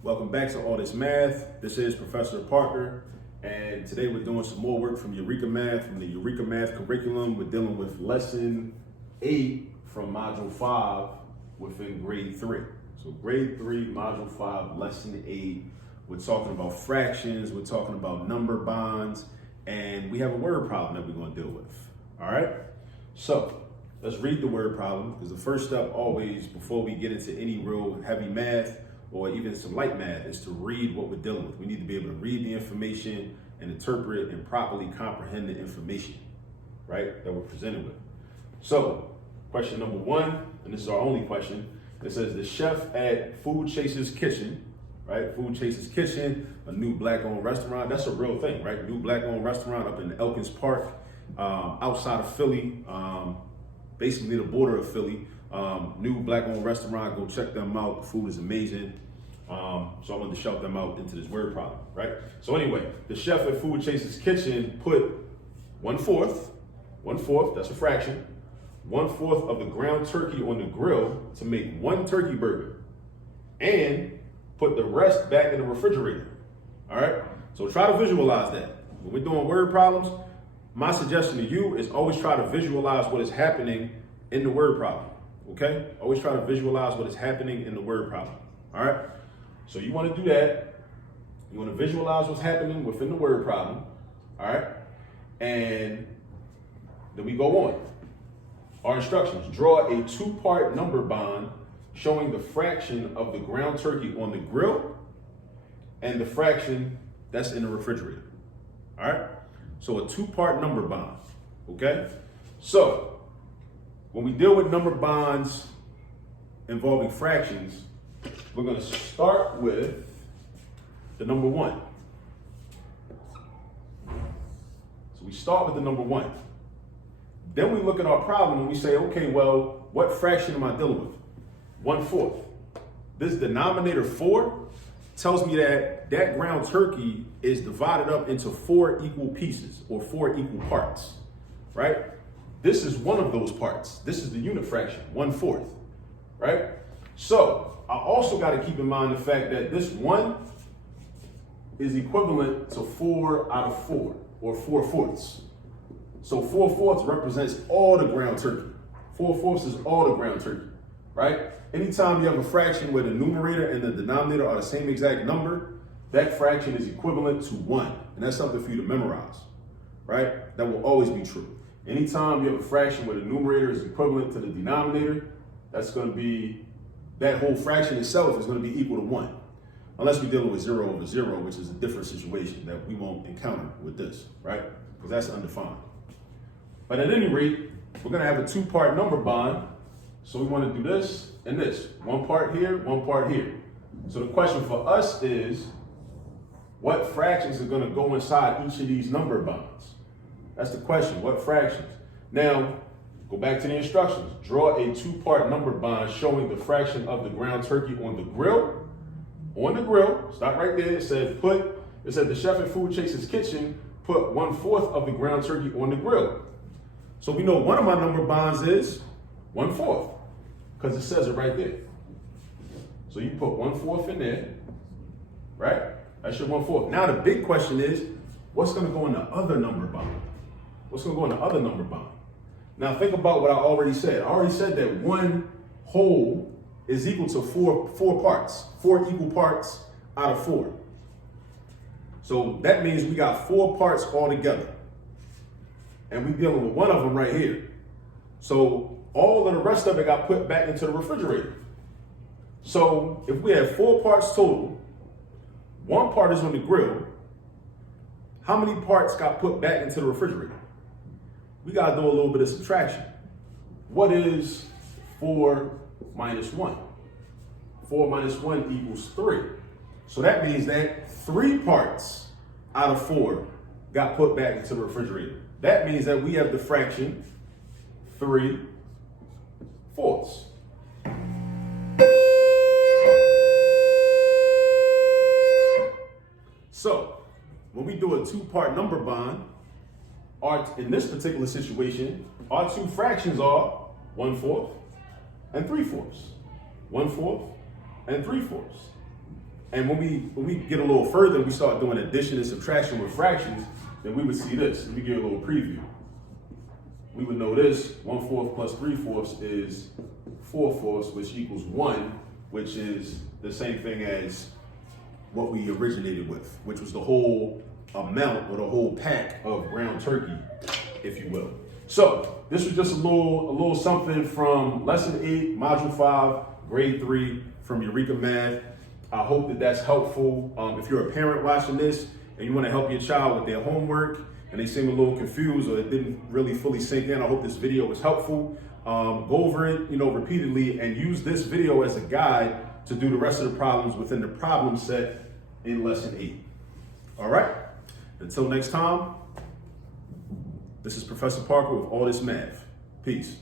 Welcome back to All This Math. This is Professor Parker, and today we're doing some more work from Eureka Math, from the Eureka Math curriculum. We're dealing with lesson 8 from module 5 within grade 3. So grade 3, module 5, lesson 8. We're talking about fractions, we're talking about number bonds, and we have a word problem that we're going to deal with. All right? So let's read the word problem, because the first step always, before we get into any real heavy math or even some light math, is to read what we're dealing with. We need to be able to read the information and interpret and properly comprehend the information, right, that we're presented with. So question number 1, and this is our only question. It says the chef at Food Chaser's Kitchen, right? Food Chaser's Kitchen, a new black-owned restaurant. That's a real thing, right? New black-owned restaurant up in Elkins Park, outside of Philly, basically the border of Philly. New black-owned restaurant. Go check them out. The food is amazing. So I wanted to shout them out into this word problem, right? So anyway, the chef at Food Chaser's Kitchen put 1/4, that's a fraction, 1/4 of the ground turkey on the grill to make 1 turkey burger, and put the rest back in the refrigerator. All right? So try to visualize that. When we're doing word problems, my suggestion to you is always try to visualize what is happening in the word problem. Okay? Always try to visualize what is happening in the word problem. All right? So you want to do that. You want to visualize what's happening within the word problem. All right? And then we go on. Our instructions: draw a 2-part number bond showing the fraction of the ground turkey on the grill and the fraction that's in the refrigerator. All right? So a 2-part number bond. Okay? So when we deal with number bonds involving fractions, we're going to start with the number 1. So we start with the number 1. Then we look at our problem and we say, okay, well, what fraction am I dealing with? 1/4. This denominator 4 tells me that that ground turkey is divided up into 4 equal pieces, or 4 equal parts, right? This is one of those parts. This is the unit fraction, 1/4, right? So I also got to keep in mind the fact that this 1 is equivalent to 4 out of 4, or 4/4. So 4/4 represents all the ground turkey. 4/4 is all the ground turkey, right? Anytime you have a fraction where the numerator and the denominator are the same exact number, that fraction is equivalent to 1. And that's something for you to memorize, right? That will always be true. Anytime you have a fraction where the numerator is equivalent to the denominator, that's going to be, that whole fraction itself is going to be equal to 1. Unless we're dealing with 0 over 0, which is a different situation that we won't encounter with this, right? Because that's undefined. But at any rate, we're going to have a 2-part number bond. So we want to do this and this. 1 part here, 1 part here. So the question for us is, what fractions are going to go inside each of these number bonds? That's the question. What fractions? Now, go back to the instructions. Draw a 2-part number bond showing the fraction of the ground turkey on the grill. On the grill, stop right there. It said the chef at Food Chaser's Kitchen put 1/4 of the ground turkey on the grill. So we know one of my number bonds is 1/4, because it says it right there. So you put 1/4 in there, right? That's your 1/4. Now the big question is, what's going to go in the other number bond? What's going to go in the other number bond? Now think about what I already said. I already said that 1 whole is equal to 4 parts, 4 equal parts out of 4. So that means we got 4 parts all together. And we're dealing with one of them right here. So all of the rest of it got put back into the refrigerator. So if we have 4 parts total, 1 part is on the grill, how many parts got put back into the refrigerator? We got to do a little bit of subtraction. What is 4 minus 1? 4 minus 1 equals 3. So that means that 3 parts out of 4 got put back into the refrigerator. That means that we have the fraction 3/4. So when we do a 2-part number bond, in this particular situation, our 2 fractions are 1/4 and 3/4. 1/4 and 3/4. And when we get a little further and we start doing addition and subtraction with fractions, then we would see this. Let me give you a little preview. We would know this: 1/4 plus 3/4 is 4/4, which equals 1, which is the same thing as what we originated with, which was the whole amount or the whole pack of ground turkey, if you will. So this was just a little something from lesson 8, module 5, grade 3 from Eureka Math. I hope that that's helpful. If you're a parent watching this and you want to help your child with their homework and they seem a little confused or it didn't really fully sink in, I hope this video was helpful. Go over it, repeatedly, and use this video as a guide to do the rest of the problems within the problem set in lesson 8. All right, until next time, this is Professor Parker with All This Math. Peace.